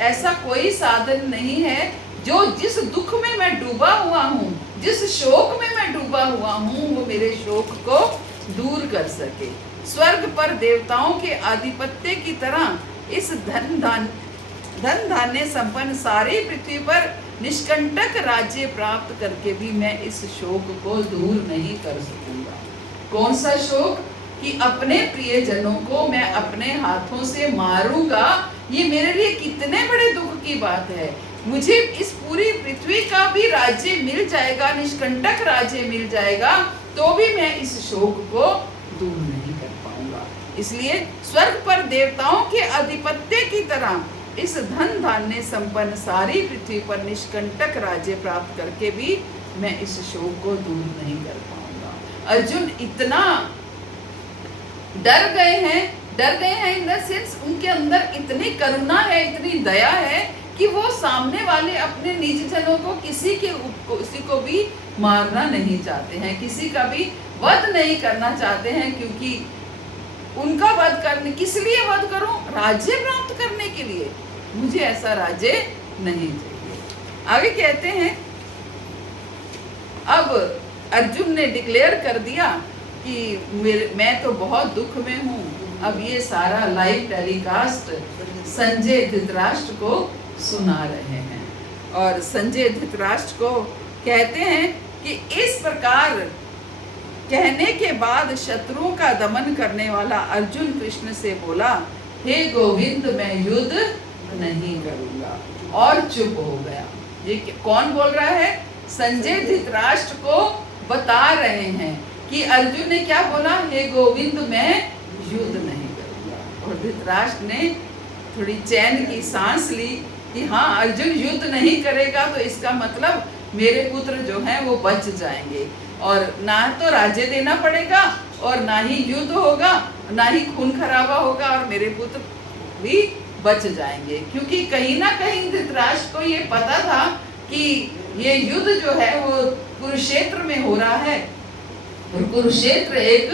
ऐसा कोई साधन नहीं है जो जिस दुख में मैं डूबा हुआ हूँ, जिस शोक में मैं डूबा हुआ हूँ, वो मेरे शोक को दूर कर सके। स्वर्ग पर देवताओं के आधिपत्य की तरह इस धन धान्य संपन्न सारी पृथ्वी पर निष्कंटक राज्य प्राप्त करके भी मैं इस शोक को दूर नहीं कर सकूंगा। कौन सा शोक? कि अपने प्रियजनों को मैं अपने हाथों से मारूंगा। ये मेरे लिए कितने बड़े दुख की बात है। मुझे इस पूरी पृथ्वी का भी राज्य मिल जाएगा, निष्कंटक राज्य मिल जाएगा, तो भी मैं इस शोक को दूर नहीं कर पाऊंगा। इसलिए स्वर्ग पर देवताओं के आधिपत्य की तरह इस धन धान्य संपन्न सारी पृथ्वी पर निष्कंटक राज्य प्राप्त करके भी मैं इस शोक को दूर नहीं कर पाऊंगा। अर्जुन इतना डर गए हैं इन द सेंस उनके अंदर इतनी करुणा है, इतनी दया है कि वो सामने वाले अपने निज जनों को किसी को भी मारना नहीं चाहते हैं, किसी का भी वध नहीं करना चाहते हैं, क्योंकि उनका वध करने, किस लिए वध करूं? राज्य प्राप्त करने के लिए। मुझे ऐसा राज्य नहीं चाहिए। आगे कहते हैं, अब अर्जुन ने डिक्लेयर कर दिया कि मैं तो बहुत दुख में हूँ। अब ये सारा लाइव टेलीकास्ट संजय धृतराष्ट्र को सुना रहे हैं और संजय धृतराष्ट्र को कहते हैं कि इस प्रकार कहने के बाद शत्रुओं का दमन करने वाला अर्जुन कृष्ण से बोला, हे गोविंद मैं युद्ध नहीं करूंगा, और चुप हो गया। ये कौन बोल रहा है? संजय धृतराष्ट्र को बता रहे हैं कि अर्जुन ने क्या बोला, हे गोविंद मैं युद्ध नहीं करूंगा। और धृतराष्ट्र ने थोड़ी चैन की सांस ली कि हाँ, अर्जुन युद्ध नहीं करेगा तो इसका मतलब मेरे पुत्र जो हैं वो बच जाएंगे, और ना तो राज्य देना पड़ेगा और ना ही युद्ध होगा, ना ही खून खराबा होगा, और मेरे पुत्र भी बच जाएंगे। क्योंकि कहीं ना कहीं धृतराष्ट्र को ये पता था कि ये युद्ध जो है वो कुरुक्षेत्र में हो रहा है, और कुरुक्षेत्र एक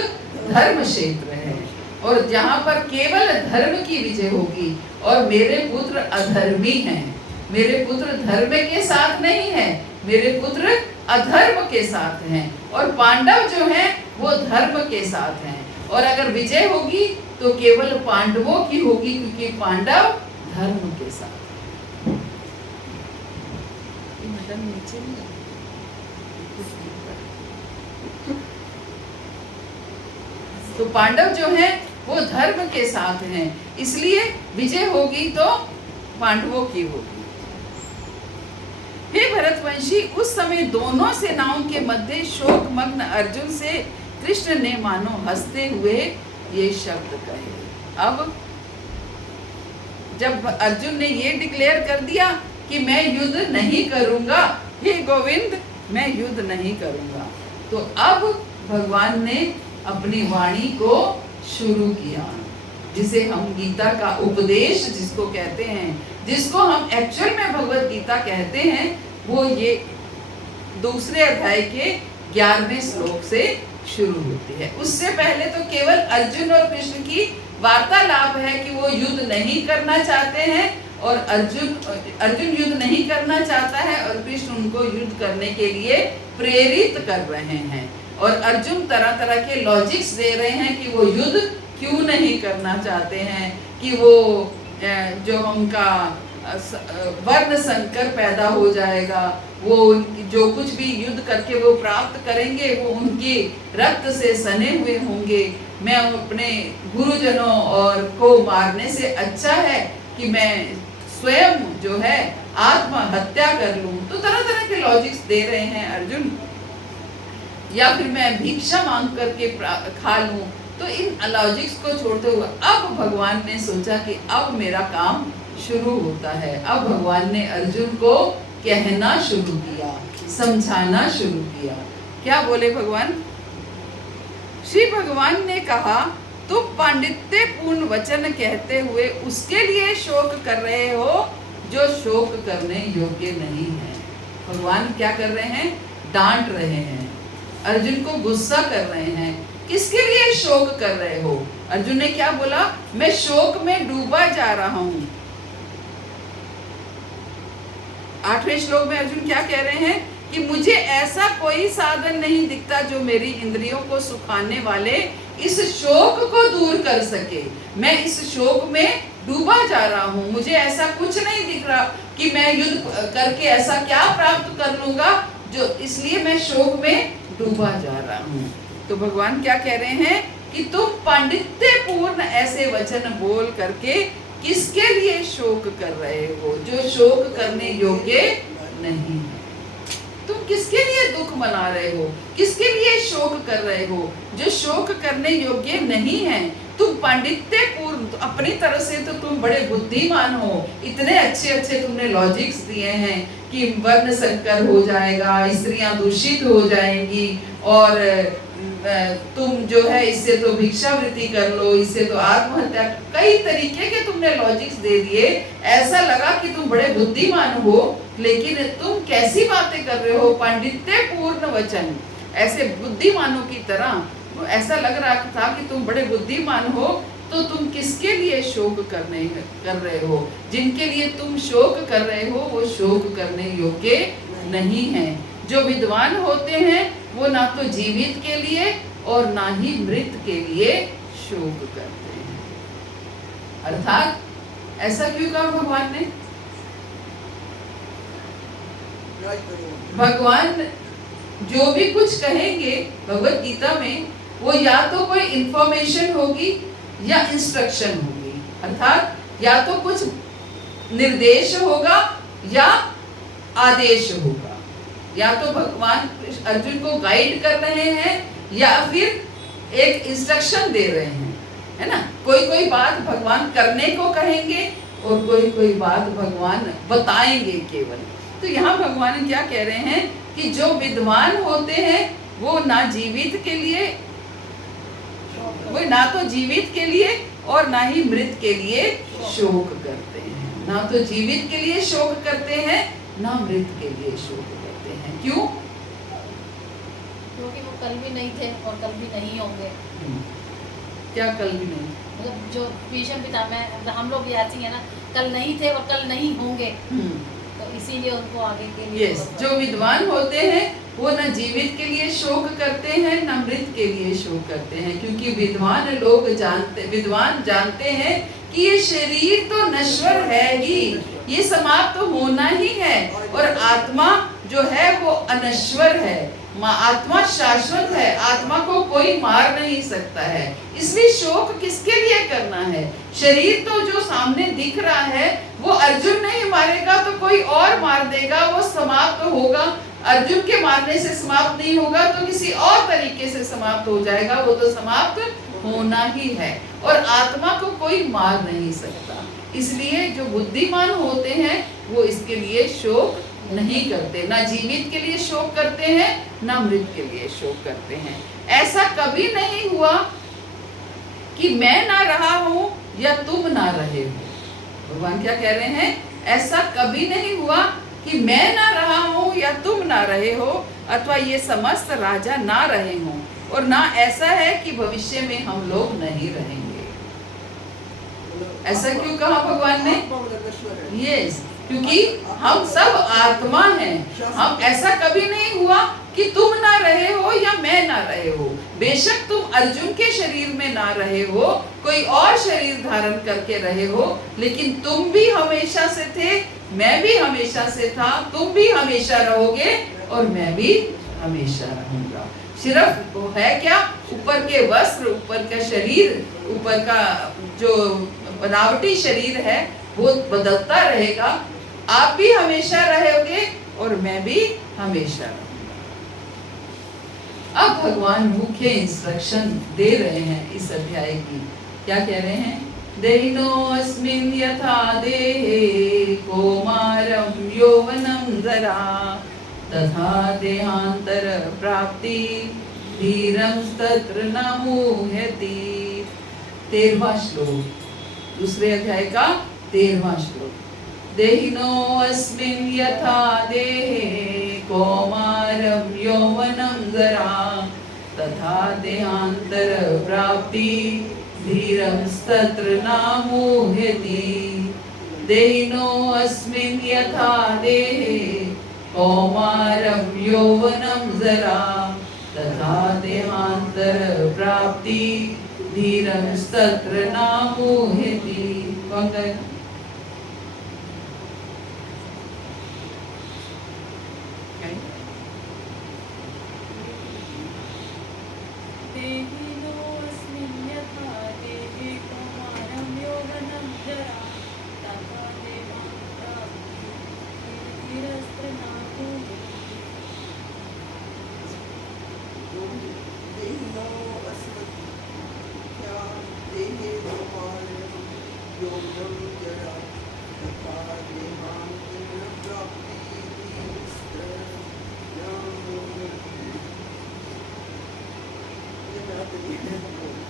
धर्म क्षेत्र है, और जहाँ पर केवल धर्म की विजय होगी। और मेरे पुत्र अधर्मी हैं, मेरे पुत्र धर्म के साथ नहीं है, मेरे पुत्र अधर्म के साथ हैं, और पांडव जो हैं वो धर्म के साथ हैं। और अगर विजय होगी तो केवल पांडवों की होगी, क्योंकि पांडव धर्म के साथ। तो पांडव जो हैं वो धर्म के साथ हैं, इसलिए विजय होगी तो पांडवों की होगी। हे भरतवंशी, उस समय दोनों सेनाओं के मध्य शोकमग्न अर्जुन से कृष्ण ने मानो हंसते हुए ये शब्द कहे। अब जब अर्जुन ने ये डिक्लेयर कर दिया कि मैं युद्ध नहीं करूंगा, हे गोविंद मैं युद्ध नहीं करूंगा, तो अब भगवान ने अपनी वाणी को शुरू किया, जिसे हम गीता का उपदेश जिसको कहते हैं, जिसको हम एक्चुअल में भगवत गीता कहते हैं, वो ये दूसरे अध्याय के 11वें श्लोक से शुरू होती है। उससे पहले तो केवल अर्जुन और कृष्ण की वार्तालाप है कि वो युद्ध नहीं करना चाहते हैं, और अर्जुन युद्ध नहीं करना चाहता है और कृष्ण उनको युद्ध करने के लिए प्रेरित कर रहे हैं। और अर्जुन तरह तरह के लॉजिक्स दे रहे हैं कि वो युद्ध क्यों नहीं करना चाहते हैं, कि वो जो उनका वर्ण संकर पैदा हो जाएगा, वो जो कुछ भी युद्ध करके वो प्राप्त करेंगे वो उनके रक्त से सने हुए होंगे। मैं अपने गुरुजनों और को मारने से अच्छा है कि मैं स्वयं जो है आत्महत्या कर लूं। तो तरह तरह के लॉजिक्स दे रहे हैं अर्जुन, या फिर मैं भिक्षा मांग करके खा लूं। तो इन लॉजिक्स को छोड़ते हुए अब भगवान ने सोचा कि अब मेरा काम शुरू होता है। अब भगवान ने अर्जुन को कहना शुरू किया, समझाना शुरू किया। क्या बोले भगवान? श्री भगवान ने कहा, तुम पांडित्यपूर्ण वचन कहते हुए उसके लिए शोक कर रहे हो जो शोक करने योग्य नहीं है। भगवान क्या कर रहे हैं? डांट रहे हैं, अर्जुन को गुस्सा कर रहे हैं। किसके लिए शोक कर रहे हो? अर्जुन ने क्या बोला? मैं शोक में डूबा जा रहा हूं। 8वें श्लोक में अर्जुन क्या कह रहे हैं कि मुझे ऐसा कोई साधन नहीं दिखता जो मेरी इंद्रियों को सुखाने वाले इस शोक को दूर कर सके। मैं इस शोक में डूबा जा रहा हूँ, मुझे ऐसा कुछ नहीं दिख रहा कि मैं युद्ध करके ऐसा क्या प्राप्त कर लूंगा जो, इसलिए मैं शोक में डूबा जा रहा हूँ। तो भगवान क्या कह रहे हैं कि तुम पांडित्य पूर्ण ऐसे वचन बोल करके किसके लिए शोक कर रहे हो जो शोक करने योग्य नहीं है। तुम किसके लिए दुख मना रहे हो, किसके लिए शोक कर रहे हो जो शोक करने योग्य नहीं है। तुम पांडित्य पूर्ण, अपनी तरह से तो तुम बड़े बुद्धिमान हो, इतने अच्छे अच्छे तुमने लॉजिक्स दिए हैं कि वर्ण संकर हो जाएगा, स्त्रियां दूषित हो जाएंगी, और तुम जो है इससे तो भिक्षावृत्ति कर लो, इससे तो आत्महत्या, कई तरीके के तुमने लॉजिक्स दे दिए। ऐसा लगा कि तुम बड़े बुद्धिमान हो, लेकिन तुम कैसी बातें कर रहे हो, पांडित्य पूर्ण वचन, ऐसे बुद्धिमानों की तरह ऐसा लग रहा था कि तुम बड़े बुद्धिमान हो। तो तुम किसके लिए शोक कर रहे हो, जिनके लिए तुम शोक कर रहे हो वो शोक करने योग्य नहीं है। जो विद्वान होते हैं वो ना तो जीवित के लिए और ना ही मृत के लिए शोक करते हैं। अर्थात ऐसा क्यों कहा भगवान ने? भगवान जो भी कुछ कहेंगे भगवत गीता में, वो या तो कोई इंफॉर्मेशन होगी या इंस्ट्रक्शन होगी, अर्थात या तो कुछ निर्देश होगा या आदेश होगा। या तो भगवान अर्जुन को गाइड कर रहे हैं या फिर एक इंस्ट्रक्शन दे रहे हैं, है ना। कोई कोई बात भगवान करने को कहेंगे और कोई कोई बात भगवान बताएंगे केवल। तो यहाँ भगवान क्या कह रहे हैं कि जो विद्वान होते हैं वो ना जीवित के लिए, वो ना तो जीवित के लिए और ना ही मृत के लिए शोक करते हैं। ना तो जीवित के लिए शोक करते हैं, ना मृत के लिए शोक करते हैं। क्यों? क्योंकि वो कल भी नहीं थे और कल भी नहीं होंगे। क्या कल भी नहीं? मतलब जो भीष्म पितामह, हम लोग ऐसे है ना, कल नहीं थे और कल नहीं होंगे, तो इसीलिए उनको आगे के लिए जो विद्वान होते हैं वो न जीवित के लिए शोक करते हैं न मृत के लिए शोक करते हैं, क्योंकि विद्वान जानते हैं कि ये शरीर तो नश्वर है ही, ये समाप्त तो होना ही है, और आत्मा जो है वो अनश्वर है, आत्मा शाश्वत है, आत्मा को कोई मार नहीं सकता है। इसलिए शोक किसके लिए करना है? शरीर तो जो सामने दिख रहा है वो अर्जुन नहीं मारेगा तो कोई और मार देगा, वो समाप्त होगा। अर्जुन के मारने से समाप्त नहीं होगा तो किसी और तरीके से समाप्त हो जाएगा, वो तो समाप्त होना ही है, और आत्मा को कोई मार नहीं सकता। इसलिए जो बुद्धिमान होते हैं वो इसके लिए शोक नहीं करते, ना जीवित के लिए शोक करते हैं ना मृत के लिए शोक करते हैं। ऐसा कभी नहीं हुआ कि मैं ना रहा हूं या तुम ना रहे हो। भगवान क्या कह रहे हैं? ऐसा कभी नहीं हुआ कि मैं ना रहा हूं या तुम ना रहे हो, अथवा ये समस्त राजा ना रहे हों, और ना ऐसा है कि भविष्य में हम लोग नहीं रहेंगे। ऐसा क्यों कहा भगवान ने? यस, क्योंकि हम सब आत्मा हैं। हम ऐसा कभी नहीं हुआ कि तुम ना रहे हो या मैं ना रहे हो। बेशक तुम अर्जुन के शरीर में ना रहे हो, कोई और शरीर धारण करके रहे हो, लेकिन तुम भी हमेशा से थे, मैं भी हमेशा से था, तुम भी हमेशा रहोगे और मैं भी हमेशा रहूंगा। सिर्फ वो है क्या, ऊपर के वस्त्र, ऊपर का शरीर, ऊपर का जो बनावटी शरीर है वो बदलता रहेगा। आप भी हमेशा रहोगे और मैं भी हमेशा रहूंगा। अब भगवान मुख्य इंस्ट्रक्शन दे रहे हैं इस अध्याय की। क्या कह रहे हैं? देहिनोऽस्मिन् यथा देहे कौमारं यौवनं जरा तथा देहांतर प्राप्ति धीरं तत्र न मुह्यति। 13वां श्लोक, दूसरे अध्याय का 13वां श्लोक। देहिनोऽस्मिन् यथा देहे कौमारं यौवनं जरा तथा देहांतर प्राप्ति धीरं तत्र न मुह्यति। देहिनो अस्मिन् यथा देहे कौमारं यौवनं जरा तथा देहांतर प्राप्ति धीरस्तत्र नामुह्यति। कौन गाएगा?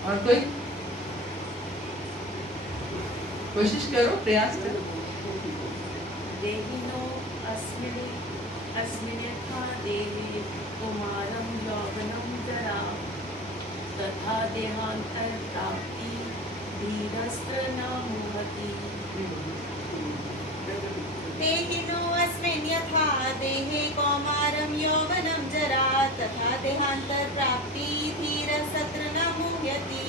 और कोई कोशिश करो, प्रयास करो। देहिनो अस्मिन् यथा देहे कौमारं यौवनं जरा तथा देहांतर प्राप्ति धीरस्त्र न मुह्यति। देहिनो अस्मिन् यथा देहे कौमारं यौवनं जरा तथा देहांतर प्राप्ति धीरस्तत्र न मुह्यति।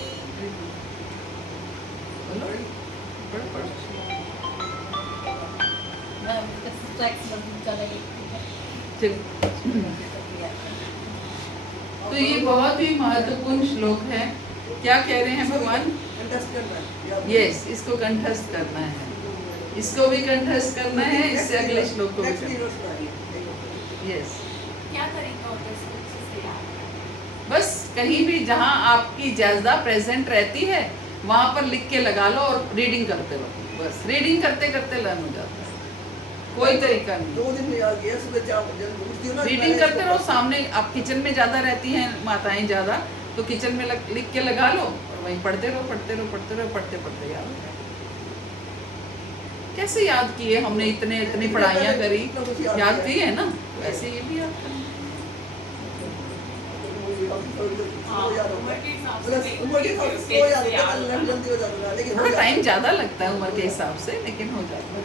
तो ये बहुत ही महत्वपूर्ण श्लोक है। क्या कह रहे हैं भगवान? यस, इसको कंठस्थ करना है, इसको भी कंठस्थ करना है, इससे अगले श्लोक को भी करना है। यस, क्या तरीका होता है इसको? बस कहीं भी जहाँ आपकी ज्यादा प्रेजेंट रहती है वहां पर लिख के लगा लो और रीडिंग करते रहो। बस रीडिंग करते करते लर्न हो जाता है, कोई तरीका नहीं। 2 दिन में आ गया, सुबह 4 बजे उठती हूँ ना, रीडिंग करते रहो। सामने आप किचन में ज्यादा रहती हैं माताएं ज्यादा, तो किचन में लिख के लगा लो और वहीं पढ़ते रहो, पढ़ते रहो, पढ़ते रहो, पढ़ते पढ़ते याद हो जाएगा। कैसे याद किए हमने? इतनी पढ़ाइयाँ करी, याद की है ना, वैसे ये भी याद करना। हाँ, टाइम ज्यादा लगता है उम्र के हिसाब से, लेकिन हो जाता है।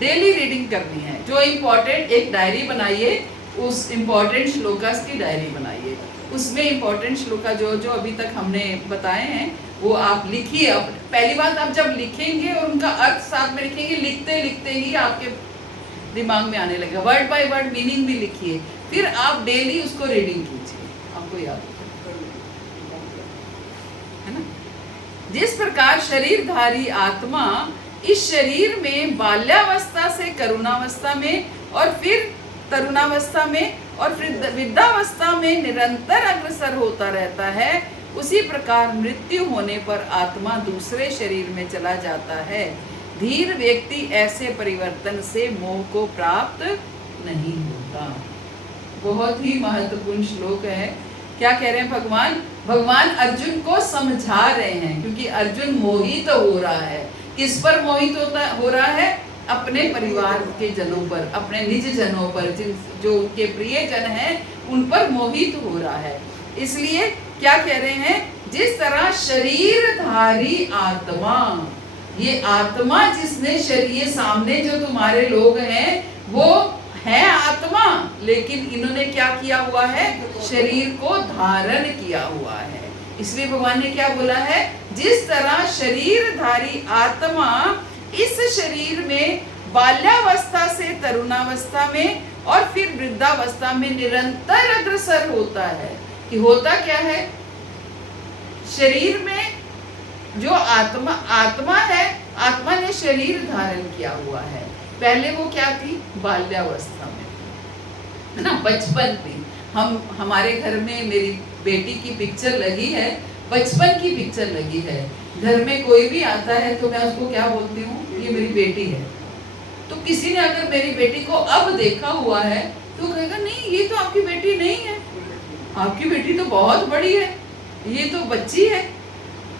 डेली रीडिंग करनी है। जो इम्पोर्टेंट, एक डायरी बनाइए, उस इम्पोर्टेंट श्लोकास की डायरी बनाइए, उसमें इम्पोर्टेंट श्लोका जो जो अभी तक हमने बताए हैं वो आप लिखिए। पहली बात, आप जब लिखेंगे और उनका अर्थ साथ में लिखेंगे, लिखते लिखते ही आपके दिमाग में आने लगेगा। वर्ड बाय वर्ड मीनिंग भी लिखिए, फिर आप डेली उसको रीडिंग कीजिए, आपको याद होगा, है ना। जिस प्रकार शरीरधारी आत्मा इस शरीर में बाल्यावस्था से करुणावस्था में और फिर तरुणावस्था में और फिर वृद्धावस्था में निरंतर अग्रसर होता रहता है, उसी प्रकार मृत्यु होने पर आत्मा दूसरे शरीर में चला जाता है। धीर व्यक्ति ऐसे परिवर्तन से मोह को प्राप्त नहीं होता। बहुत ही महत्वपूर्ण श्लोक है। क्या कह रहे हैं भगवान? भगवान अर्जुन को समझा रहे हैं, क्योंकि अर्जुन मोहित हो रहा है। किस पर मोहित हो रहा है? अपने परिवार के जनों पर, अपने निज जनों पर, जो उनके प्रिय जन हैं उन पर मोहित हो रहा है। इसलिए क्या कह रहे हैं? जिस तरह शरीरधारी आत्मा, ये आत्मा जिसने शरीर, सामने जो तुम्हारे लोग हैं वो है आत्मा, लेकिन इन्होंने क्या किया हुआ है? शरीर को धारण किया हुआ है। इसलिए भगवान ने क्या बोला है? जिस तरह शरीरधारी आत्मा इस शरीर में बाल्यावस्था से तरुणावस्था में और फिर वृद्धावस्था में निरंतर अग्रसर होता है। कि होता क्या है? शरीर में जो आत्मा है, आत्मा ने शरीर धारण किया हुआ है। पहले वो क्या थी? बाल्यावस्था में, है ना, बचपन में। हमारे घर में मेरी बेटी की पिक्चर लगी है, बचपन की पिक्चर लगी है। घर में कोई भी आता है तो मैं उसको क्या बोलती हूँ? ये मेरी बेटी है। तो किसी ने अगर मेरी बेटी को अब देखा हुआ है तो कहेगा नहीं, ये तो आपकी बेटी नहीं है, आपकी बेटी तो बहुत बड़ी है, ये तो बच्ची है।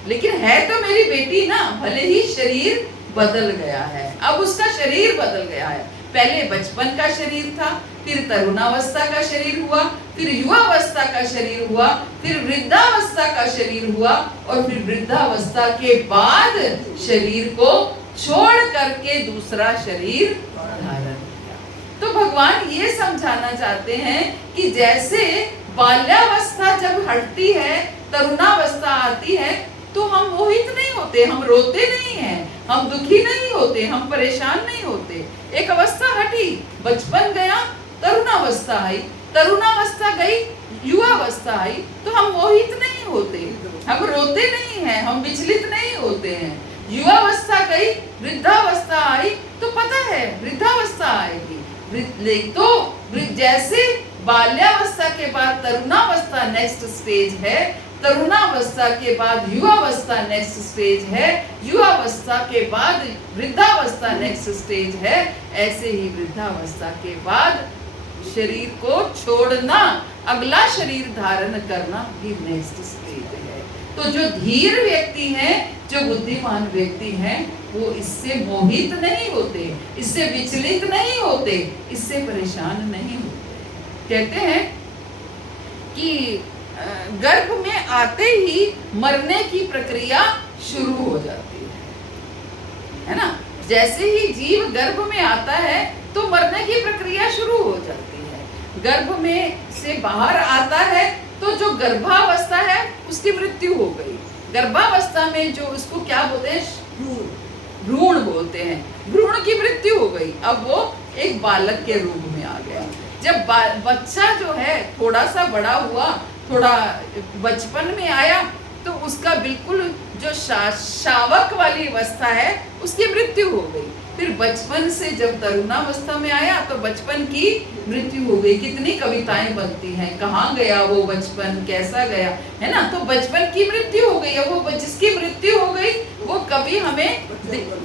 लेकिन है तो मेरी बेटी ना, भले ही शरीर बदल गया है, अब उसका शरीर बदल गया है। पहले बचपन का शरीर था, फिर तरुणावस्था का शरीर हुआ, फिर युवावस्था का शरीर हुआ, फिर वृद्धावस्था का शरीर हुआ, और फिर वृद्धावस्था के बाद शरीर को छोड़ करके दूसरा शरीर धारण किया। तो भगवान ये समझाना चाहते हैं कि जैसे बाल्यावस्था जब हटती है, तरुणावस्था आती है, तो हम मोहित नहीं होते, हम रोते नहीं हैं, हम दुखी नहीं होते, हम परेशान नहीं होते। एक अवस्था हटी, बचपन गया, तरुणावस्था आई, तरुणावस्था गई, युवावस्था आई, तो हम मोहित नहीं होते, हम रोते नहीं हैं, हम विचलित नहीं होते हैं। युवावस्था गई, वृद्धावस्था आई, तो पता है वृद्धावस्था आएगी। तो जैसे बाल्यावस्था के बाद तरुणावस्था नेक्स्ट स्टेज है, तरुणावस्था के बाद युवावस्था नेक्स्ट स्टेज है, युवावस्था के बाद वृद्धावस्था नेक्स्ट स्टेज है, ऐसे ही वृद्धावस्था के बाद शरीर को छोड़ना, अगला शरीर धारण करना भी नेक्स्ट स्टेज है। तो जो धीर व्यक्ति हैं, जो बुद्धिमान व्यक्ति हैं, वो इससे मोहित नहीं होते, इससे विचलित नहीं होते, इससे परेशान नहीं होते। कहते हैं कि गर्भ में आते ही मरने की प्रक्रिया शुरू हो जाती है ना। जैसे ही जीव गर्भ में आता है तो मरने की प्रक्रिया शुरू हो जाती है। गर्भ में से बाहर आता है तो जो गर्भावस्था है उसकी मृत्यु हो गई। गर्भावस्था में जो उसको क्या बोलते हैं, भ्रूण बोलते हैं, भ्रूण की मृत्यु हो गई। अब वो एक बालक के रूप में आ गया। जब बच्चा जो है थोड़ा सा बड़ा हुआ, थोड़ा बचपन में आया, तो उसका बिल्कुल जो शावक वाली अवस्था है उसकी मृत्यु हो गई। फिर बचपन से जब तरुणावस्था में आया तो बचपन की मृत्यु हो गई। कितनी कविताएं बनती हैं, कहाँ गया वो बचपन, कैसा गया, है ना। तो बचपन की मृत्यु हो गई। अब वो जिसकी मृत्यु हो गई वो कभी हमें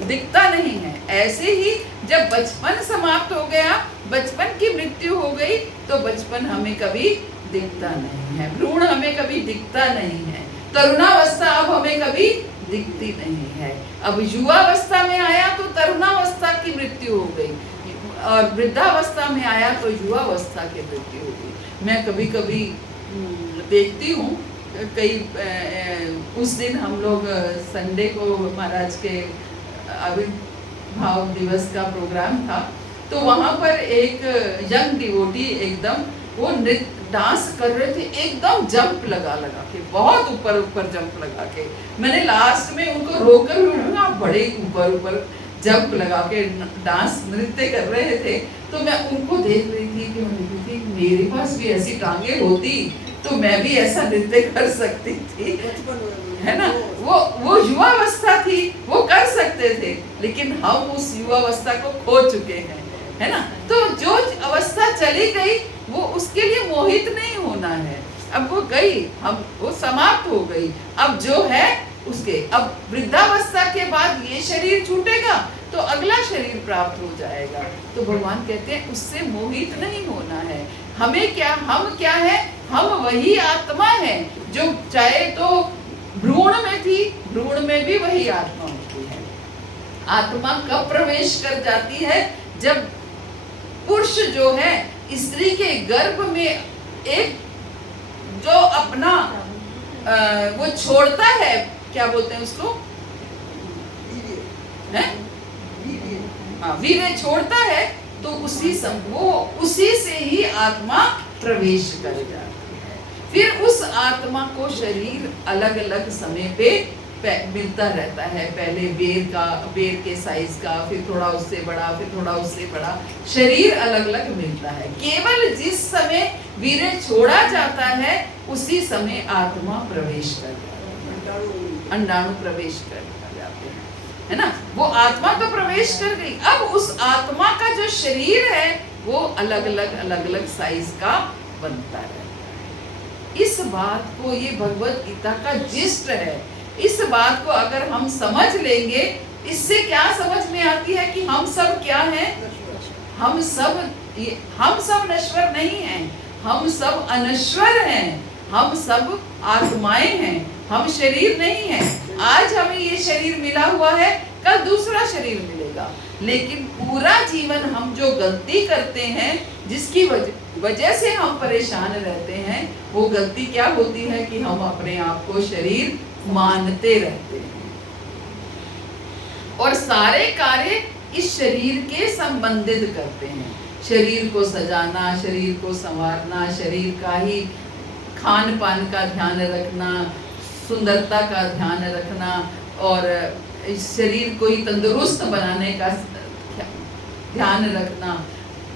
दिखता नहीं है। ऐसे ही जब बचपन समाप्त हो गया, बचपन की मृत्यु हो गई, तो बचपन हमें कभी दिखता नहीं है, भ्रूण हमें कभी दिखता नहीं है, तरुणावस्था अब हमें कभी दिखती नहीं है। अब युवावस्था में आया तो तरुणावस्था की मृत्यु हो गई, और वृद्धावस्था में आया तो युवावस्था की मृत्यु हो गई। मैं कभी कभी देखती हूँ, कई उस दिन हम लोग संडे को महाराज के आविर्भाव दिवस का प्रोग्राम था, तो वहाँ पर एक यंग डिवोटी एकदम वो नृत्य डांस कर रहे थे, एकदम जंप लगा के, बहुत ऊपर ऊपर जंप लगा के। मैंने लास्ट में उनको रोकर, आप बड़े ऊपर जंप लगा के डांस नृत्य कर रहे थे। तो मैं उनको देख रही थी कि मेरे पास भी ऐसी टांगे होती तो मैं भी ऐसा नृत्य कर सकती थी, है ना। वो युवावस्था थी, वो कर सकते थे, लेकिन हम उस युवावस्था को खो चुके हैं, है ना। तो जो अवस्था चली गई वो उसके लिए मोहित नहीं होना है। अब वो गई, हम वो समाप्त हो गई। अब जो है उसके, अब वृद्धावस्था के बाद ये शरीर छूटेगा तो अगला शरीर प्राप्त हो जाएगा। तो भगवान कहते हैं उससे मोहित नहीं होना है। हमें क्या, हम क्या है, हम वही आत्मा है जो चाहे तो भ्रूण में थी, भ्रूण में भी वही आत्मा होती है। आत्मा कब प्रवेश कर जाती है, जब पुरुष जो है स्त्री के गर्भ में एक जो अपना वो छोड़ता है, क्या बोलते हैं उसको, वीर्य छोड़ता है, तो उसी से ही आत्मा प्रवेश कर जाती है। फिर उस आत्मा को शरीर अलग अलग समय पे मिलता रहता है। पहले बेर के साइज का, फिर थोड़ा उससे बड़ा, फिर थोड़ा उससे बड़ा, शरीर अलग अलग मिलता है। केवल जिस समय वीर्य छोड़ा जाता है उसी समय आत्मा प्रवेश कर जाता है, अंडाणु प्रवेश कर जाते हैं, है ना। वो आत्मा तो प्रवेश कर गई। अब उस आत्मा का जो शरीर है वो अलग अलग साइज का बनता रहता है। इस बात को, ये भगवत गीता का जिस्ट है। इस बात को अगर हम समझ लेंगे, इससे क्या समझ में आती है कि हम सब क्या हैं, हम सब नश्वर नहीं हैं, हम सब अनश्वर हैं, हम सब आत्माएं हैं, हम शरीर नहीं हैं। आज हमें ये शरीर मिला हुआ है, कल दूसरा शरीर मिलेगा, लेकिन पूरा जीवन हम जो गलती करते हैं, जिसकी वजह से हम परेशान रहते हैं, वो गलती क्या होती है कि हम अपने आप को शरीर मानते रहते हैं। और सारे कार्य इस शरीर के संबंधित करते हैं। शरीर को सजाना, शरीर को संवारना, शरीर का ही खान पान का ध्यान रखना, सुंदरता का ध्यान रखना और इस शरीर को ही तंदुरुस्त बनाने का ध्यान रखना।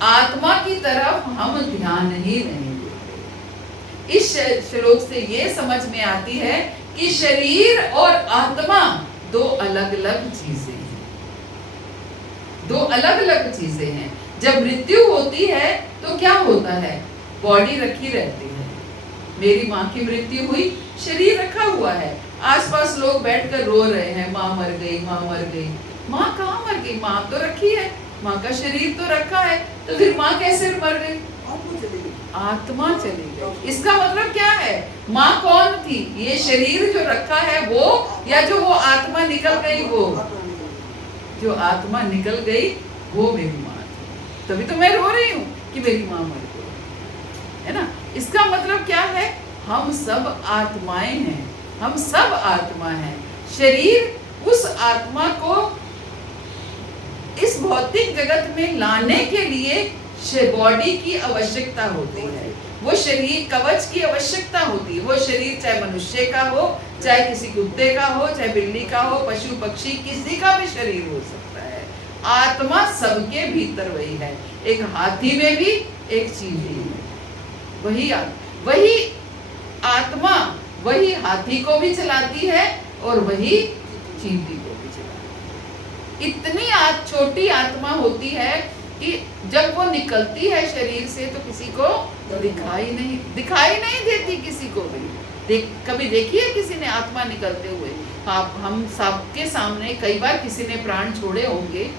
आत्मा की तरफ हम ध्यान ही नहीं देते। इस श्लोक से ये समझ में आती है कि शरीर और आत्मा दो अलग अलग चीजें हैं, दो अलग अलग चीजें हैं। जब मृत्यु होती है तो क्या होता है? बॉडी रखी रहती है। मेरी माँ की मृत्यु हुई, शरीर रखा हुआ है, आसपास लोग बैठकर रो रहे हैं, माँ मर गई, माँ मर गई। माँ कहाँ मर गई? माँ तो रखी है, माँ का शरीर तो रखा है, तो फिर माँ कैसे मर गई? आत्मा चली गई। इसका मतलब क्या है? माँ कौन थी? ये शरीर जो रखा है वो, या जो वो आत्मा निकल गई वो? जो आत्मा निकल गई वो मेरी माँ थी। तभी तो मैं रो रही हूँ कि मेरी माँ मर गई, है ना। इसका मतलब क्या है? हम सब आत्माएं हैं, हम सब आत्मा हैं। शरीर उस आत्मा को इस भौतिक जगत में लाने के लिए बॉडी की आवश्यकता होती है, वो शरीर कवच की आवश्यकता होती है। वो शरीर चाहे मनुष्य का हो, चाहे किसी कुत्ते का हो, चाहे बिल्ली का हो, पशु पक्षी किसी का भी शरीर हो सकता है। आत्मा सबके भीतर वही है, एक हाथी में भी, एक चींटी में। वही आत्मा वही हाथी को भी चलाती है और वही चींटी को भी चलाती है। इतनी छोटी आत्मा होती है कि जब वो निकलती है शरीर से तो किसी को दिखाई नहीं देती किसी को भी। कभी देखिए किसी ने आत्मा निकलते हुए? आप हम सबके सामने कई बार किसी ने प्राण छोड़े होंगे,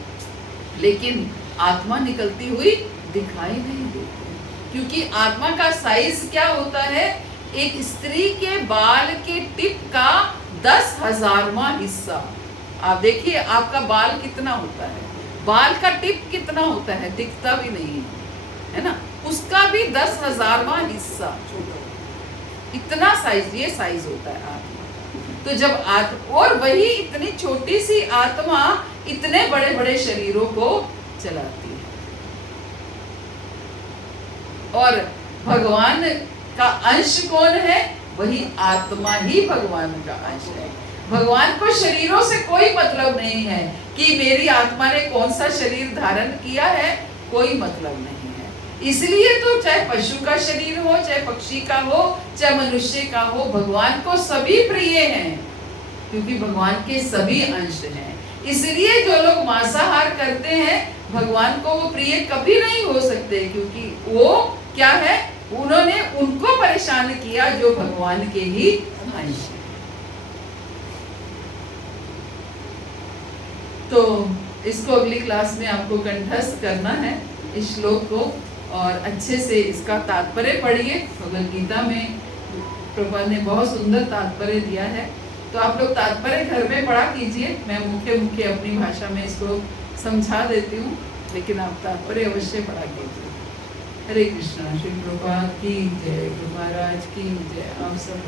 लेकिन आत्मा निकलती हुई दिखाई नहीं देती, क्योंकि आत्मा का साइज क्या होता है? एक स्त्री के बाल के टिप का 10,000वां हिस्सा। आप देखिए आपका बाल कितना होता है, बाल का टिप कितना होता है, दिखता भी नहीं है ना, उसका भी 10,000वां हिस्सा, इतना साइज, ये साइज होता है आत्मा। तो जब और वही इतनी छोटी सी आत्मा इतने बड़े बड़े शरीरों को चलाती है। और भगवान का अंश कौन है? वही आत्मा ही भगवान का अंश है। भगवान को शरीरों से कोई मतलब नहीं है कि मेरी आत्मा ने कौन सा शरीर धारण किया है, कोई मतलब नहीं है। इसलिए तो चाहे पशु का शरीर हो, चाहे पक्षी का हो, चाहे मनुष्य का हो, भगवान को सभी प्रिय हैं, क्योंकि भगवान के सभी अंश हैं। इसलिए जो लोग मांसाहार करते हैं भगवान को वो प्रिय कभी नहीं हो सकते, क्योंकि वो क्या है? उन्होंने उनको परेशान किया जो भगवान के ही अंश है। तो इसको अगली क्लास में आपको कंठस्थ करना है इस श्लोक को, और अच्छे से इसका तात्पर्य पढ़िए। भगवद गीता में प्रभुपाद ने बहुत सुंदर तात्पर्य दिया है, तो आप लोग तात्पर्य घर में पढ़ा कीजिए। मैं मुख्य अपनी भाषा में इसको समझा देती हूँ, लेकिन आप तात्पर्य अवश्य पढ़ा कीजिए। हरे कृष्णा। श्री प्रभुपाद की जय, गुरु महाराज की जय। आप सब